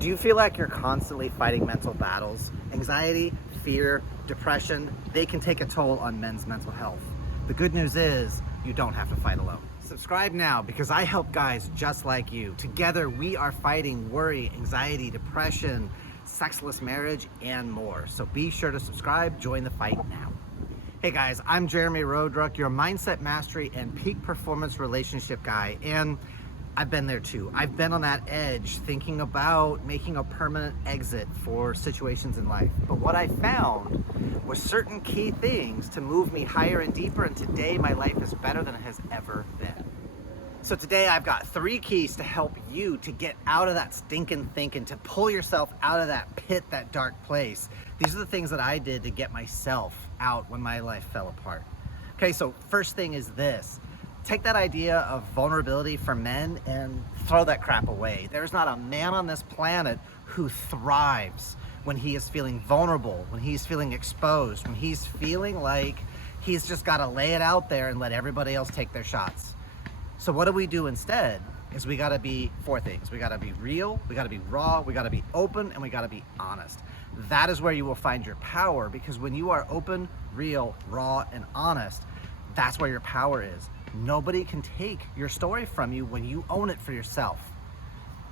Do you feel like you're constantly fighting mental battles? Anxiety, fear, depression, they can take a toll on men's mental health. The good news is you don't have to fight alone. Subscribe now because I help guys just like you. Together we are fighting worry, anxiety, depression, sexless marriage, and more. So be sure to subscribe, join the fight now. Hey guys, I'm Jeremy Roadruck, your mindset mastery and peak performance relationship guy, and I've been there too. I've been on that edge thinking about making a permanent exit for situations in life. But what I found was certain key things to move me higher and deeper, and today my life is better than it has ever been. So today I've got 3 keys to help you to get out of that stinking thinking, to pull yourself out of that pit, that dark place. These are the things that I did to get myself out when my life fell apart. Okay, so first thing is this. Take that idea of vulnerability for men and throw that crap away. There's not a man on this planet who thrives when he is feeling vulnerable, when he's feeling exposed, when he's feeling like he's just got to lay it out there and let everybody else take their shots. So what do we do instead is we got to be 4 things. We got to be real, we got to be raw, we got to be open, and we got to be honest. That is where you will find your power, because when you are open, real, raw, and honest, that's where your power is. Nobody can take your story from you when you own it for yourself.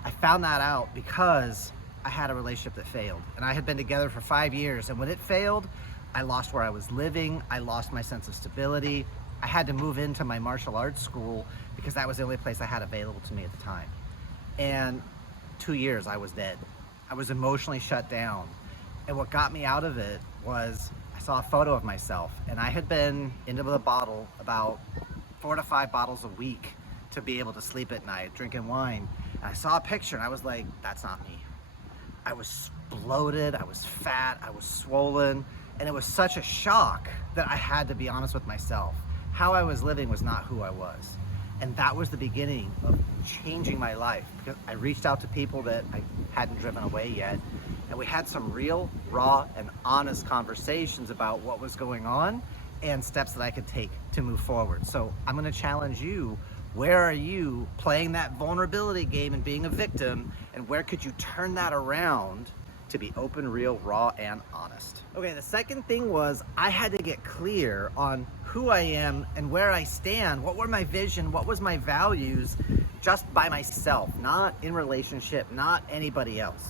I found that out because I had a relationship that failed, and I had been together for 5 years, and when it failed, I lost where I was living, I lost my sense of stability. I had to move into my martial arts school because that was the only place I had available to me at the time. And 2 years I was dead. I was emotionally shut down. And what got me out of it was I saw a photo of myself, and I had been into the bottle about 4 to 5 bottles a week to be able to sleep at night, drinking wine. And I saw a picture and I was like, that's not me. I was bloated, I was fat, I was swollen, and it was such a shock that I had to be honest with myself. How I was living was not who I was. And that was the beginning of changing my life, because I reached out to people that I hadn't driven away yet, and we had some real, raw, and honest conversations about what was going on and steps that I could take to move forward. So I'm gonna challenge you. Where are you playing that vulnerability game and being a victim, and where could you turn that around to be open, real, raw, and honest? Okay, the second thing was I had to get clear on who I am and where I stand. What were my vision? What was my values? Just by myself, not in relationship, not anybody else.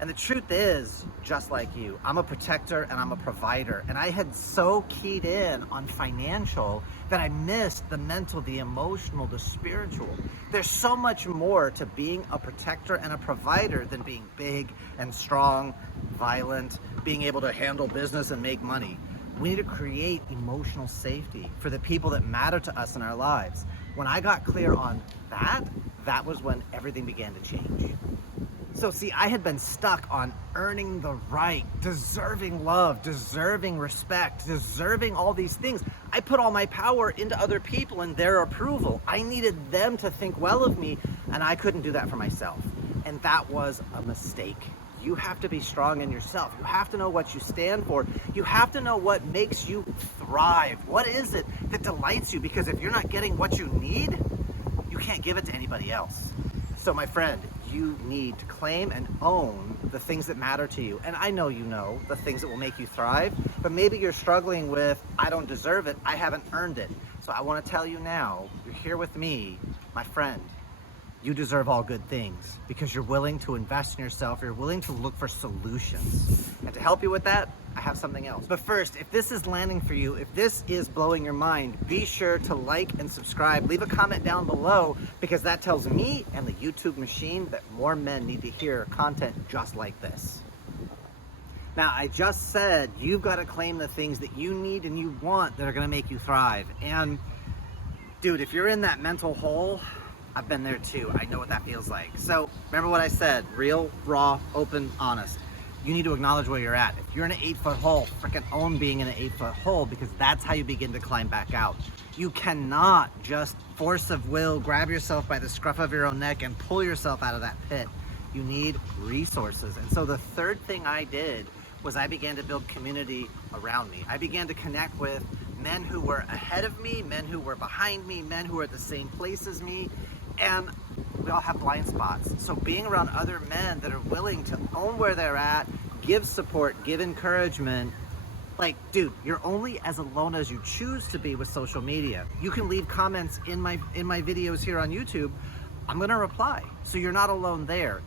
And the truth is, just like you, I'm a protector and I'm a provider. And I had so keyed in on financial that I missed the mental, the emotional, the spiritual. There's so much more to being a protector and a provider than being big and strong, violent, being able to handle business and make money. We need to create emotional safety for the people that matter to us in our lives. When I got clear on that, that was when everything began to change. So see, I had been stuck on earning the right, deserving love, deserving respect, deserving all these things. I put all my power into other people and their approval. I needed them to think well of me, and I couldn't do that for myself. And that was a mistake. You have to be strong in yourself. You have to know what you stand for. You have to know what makes you thrive. What is it that delights you? Because if you're not getting what you need, you can't give it to anybody else. So my friend, you need to claim and own the things that matter to you. And I know you know the things that will make you thrive, but maybe you're struggling with, I don't deserve it, I haven't earned it. So I want to tell you now, you're here with me, my friend. You deserve all good things because you're willing to invest in yourself, you're willing to look for solutions. And to help you with that, I have something else. But first, if this is landing for you, if this is blowing your mind, be sure to like and subscribe. Leave a comment down below, because that tells me and the YouTube machine that more men need to hear content just like this. Now, I just said you've got to claim the things that you need and you want that are going to make you thrive. And dude, if you're in that mental hole, I've been there too. I know what that feels like. So remember what I said, real, raw, open, honest. You need to acknowledge where you're at. If you're in an 8-foot hole, frickin' own being in an 8-foot hole, because that's how you begin to climb back out. You cannot just force of will, grab yourself by the scruff of your own neck and pull yourself out of that pit. You need resources. And so the third thing I did was I began to build community around me. I began to connect with men who were ahead of me, men who were behind me, men who were at the same place as me. And we all have blind spots. So being around other men that are willing to own where they're at, give support, give encouragement, like, dude, you're only as alone as you choose to be with social media. You can leave comments in my videos here on YouTube. I'm gonna reply, so you're not alone there.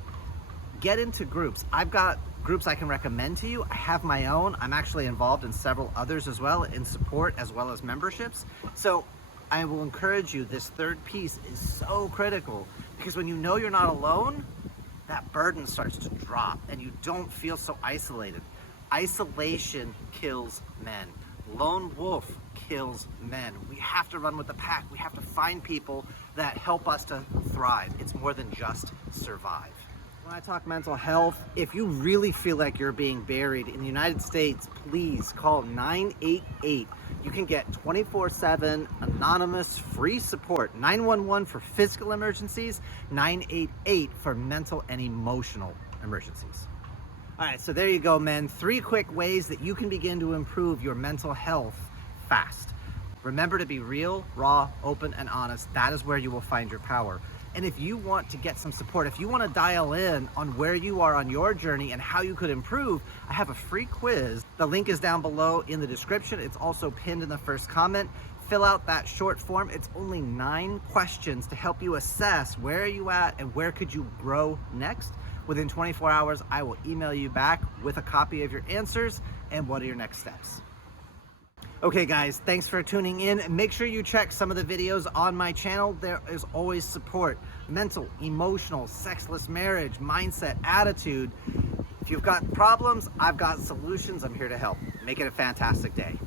Get into groups. I've got groups I can recommend to you. I have my own. I'm actually involved in several others as well, in support as well as memberships. So I will encourage you, this third piece is so critical, because when you know you're not alone, that burden starts to drop and you don't feel so isolated. Isolation kills men. Lone wolf kills men. We have to run with the pack. We have to find people that help us to thrive. It's more than just survive. When I talk mental health, if you really feel like you're being buried in the United States, please call 988. You can get 24/7 anonymous free support. 911 for physical emergencies, 988 for mental and emotional emergencies. All right, so there you go, men. 3 quick ways that you can begin to improve your mental health fast. Remember to be real, raw, open, and honest. That is where you will find your power. And if you want to get some support, if you want to dial in on where you are on your journey and how you could improve, I have a free quiz. The link is down below in the description. It's also pinned in the first comment. Fill out that short form. It's only 9 questions to help you assess where are you at and where could you grow next. Within 24 hours, I will email you back with a copy of your answers and what are your next steps. Okay guys, thanks for tuning in. Make sure you check some of the videos on my channel. There is always support. Mental, emotional, sexless marriage, mindset, attitude. If you've got problems, I've got solutions. I'm here to help. Make it a fantastic day.